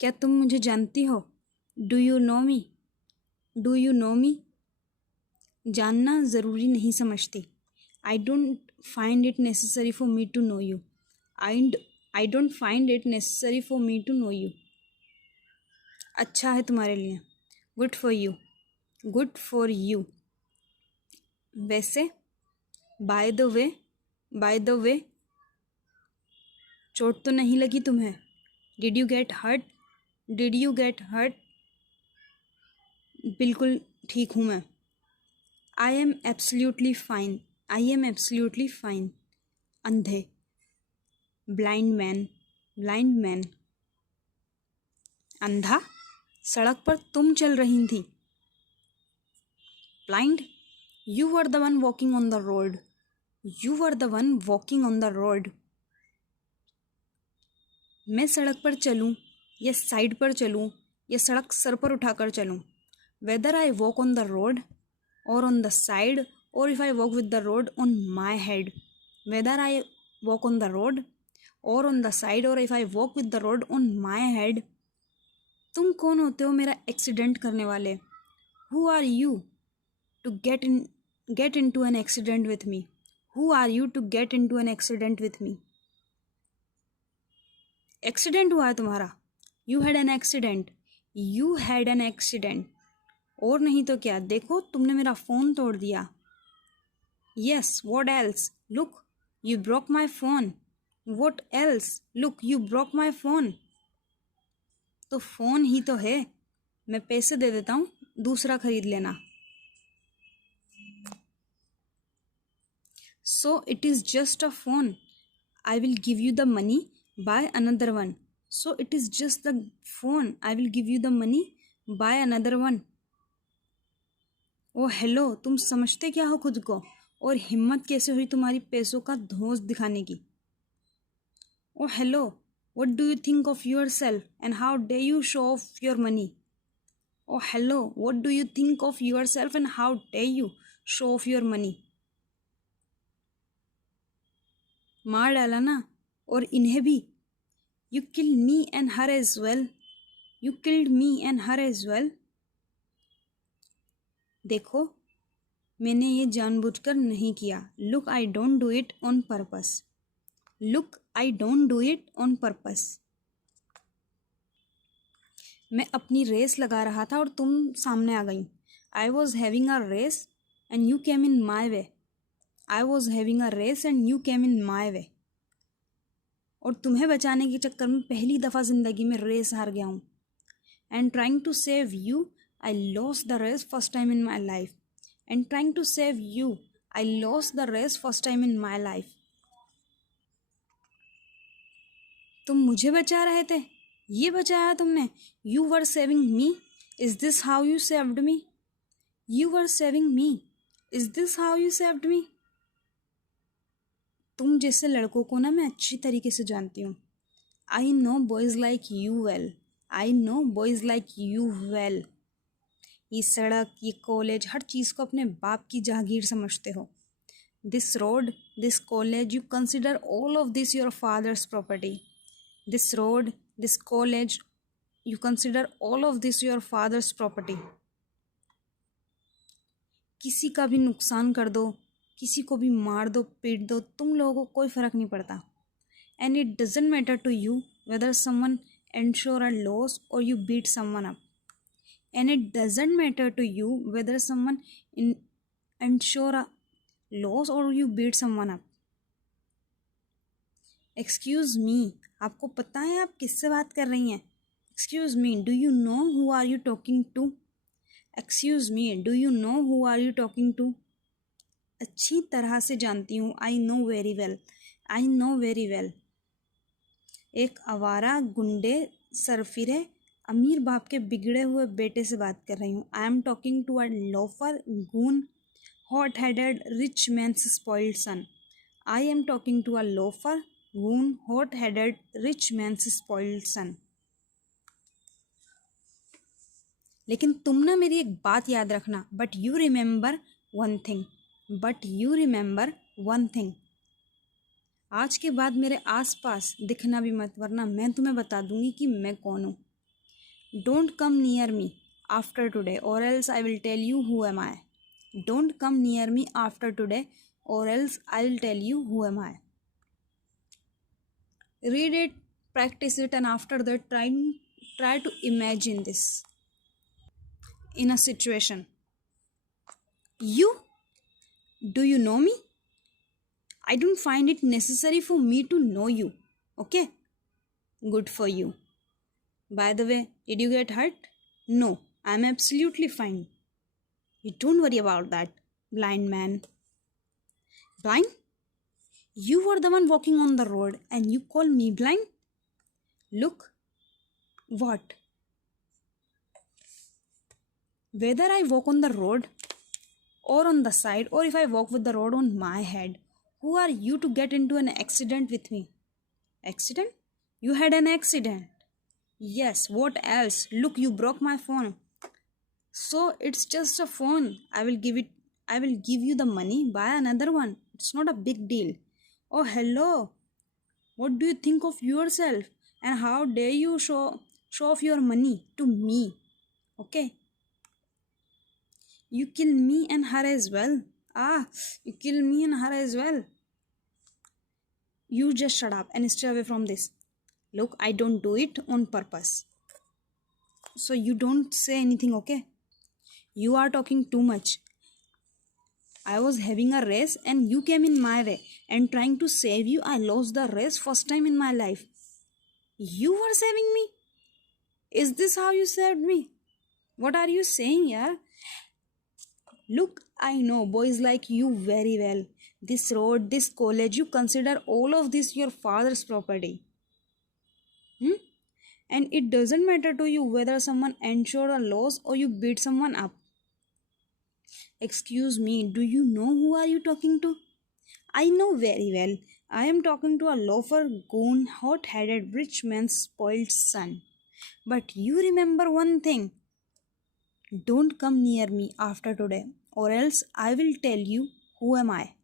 क्या तुम मुझे जानती हो? Do you know me? Do you know me? जानना ज़रूरी नहीं समझती। I don't find it necessary for me to know you. I don't find it necessary for me to know you. अच्छा है तुम्हारे लिए। Good for you. Good for you. वैसे, by the way, by the way, चोट तो नहीं लगी तुम्हें? Did you get hurt? Did you get hurt? बिल्कुल ठीक हूँ मैं। आई am absolutely fine. I am absolutely fine. अंधे। Blind man. Blind man. अंधा? सड़क पर तुम चल रही थी। Blind? You were the one walking on the road. You were the one walking on the road. मैं सड़क पर चलूं या साइड पर चलूं या सड़क सर पर उठाकर चलूं, whether I walk on the road or on the side, और if I walk with the road on my head, whether I walk on the road or on the side, और if I walk with the road on my head. तुम कौन होते हो मेरा accident करने वाले? Who are you to get into an accident with me? Who are you to get into an accident with me? Accident हुआ है तुम्हारा? You had an accident. You had an accident. और नहीं तो क्या, देखो तुमने मेरा फ़ोन तोड़ दिया। Yes, what else? Look, you broke my phone. What else? Look, you broke my phone. तो फ़ोन ही तो है। मैं पैसे दे देता हूँ, दूसरा खरीद लेना। So it is just a phone. I will give you the money, buy another one. So it is just the phone. I will give you the money, buy another one. Oh hello, तुम समझते क्या हो खुद को? और हिम्मत कैसे हुई तुम्हारी पैसों का धौंस दिखाने की? Oh hello, what do you think of yourself and how dare you show off your money? Oh hello, what do you think of yourself and how dare you show off your money? मार डाला ना, और इन्हें भी। You killed me and her as well. You killed me and her as well. देखो, मैंने ये जानबूझकर नहीं किया। Look, I don't do it on purpose. Look, I don't do it on purpose. मैं अपनी रेस लगा रहा था और तुम सामने आ गई। I was having a race and you came in my way. I was having a race and you came in my way. और तुम्हें बचाने के चक्कर में पहली दफ़ा ज़िंदगी में रेस हार गया हूँ। And trying to save you, I lost the race first time in my life. And trying to save you, I lost the race first time in my life. तुम मुझे बचा रहे थे? ये बचाया तुमने? You were saving me. Is this how you saved me? You were saving me. Is this how you saved me? तुम जैसे लड़कों को ना मैं अच्छी तरीके से जानती हूँ। I no boys like you well. I no boys like you well. ये सड़क, ये कॉलेज, हर चीज़ को अपने बाप की जागीर समझते हो। This road, this college, you consider all of this your fathers property. This road, this college, you consider all of this your father's property। किसी का भी नुकसान कर दो, किसी को भी मार दो, पीट दो, तुम लोगों को कोई फ़र्क नहीं पड़ता। And it doesn't matter to you whether someone ensure a loss or you beat someone up। and it doesn't matter to you whether someone ensure a loss or you beat someone up। Excuse me, आपको पता है आप किससे बात कर रही हैं? Excuse me, do you know who are you talking to? Excuse me, do you know who are you talking to? अच्छी तरह से जानती हूँ। I know very well. I know very well. एक आवारा, गुंडे, सरफिरे, अमीर बाप के बिगड़े हुए बेटे से बात कर रही हूँ। I am talking to a loafer, goon, hot headed, rich man's spoiled son. I am talking to a loafer, goon, hot headed, rich man's spoiled son. लेकिन तुम ना मेरी एक बात याद रखना। But you remember one thing. But you remember one thing. आज के बाद मेरे आसपास दिखना भी मत, वरना मैं तुम्हें बता दूंगी कि मैं कौन हूँ। Don't come near me after today, or else I will tell you who am I. Don't come near me after today, or else I will tell you who am I. Read it, practice it, and after that, try to imagine this in a situation. You? Do you know me? I don't find it necessary for me to know you. Okay? Good for you. By the way, did you get hurt? No, I'm absolutely fine. You don't worry about that, blind man. Blind? You were the one walking on the road and you call me blind? Look, what? Whether I walk on the road or on the side, or if I walk with the road on my head, who are you to get into an accident with me? Accident? You had an accident. Yes, what else? Look, you broke my phone. So it's just a phone. I will give you the money, buy another one. It's not a big deal. Oh, hello. What do you think of yourself? And how dare you show off your money to me? Okay? You kill me and her as well. Ah, you kill me and her as well. You just shut up and stay away from this. Look, I don't do it on purpose. So you don't say anything, okay? You are talking too much. I was having a race and you came in my way, and trying to save you, I lost the race first time in my life. You were saving me? Is this how you saved me? What are you saying, yaar? Look, I know boys like you very well. This road, this college, you consider all of this your father's property. Hmm? And it doesn't matter to you whether someone ensured a loss or you beat someone up. Excuse me, do you know who are you talking to? I know very well. I am talking to a loafer, goon, hot-headed rich man's spoiled son. But you remember one thing. Don't come near me after today, or else I will tell you who am I.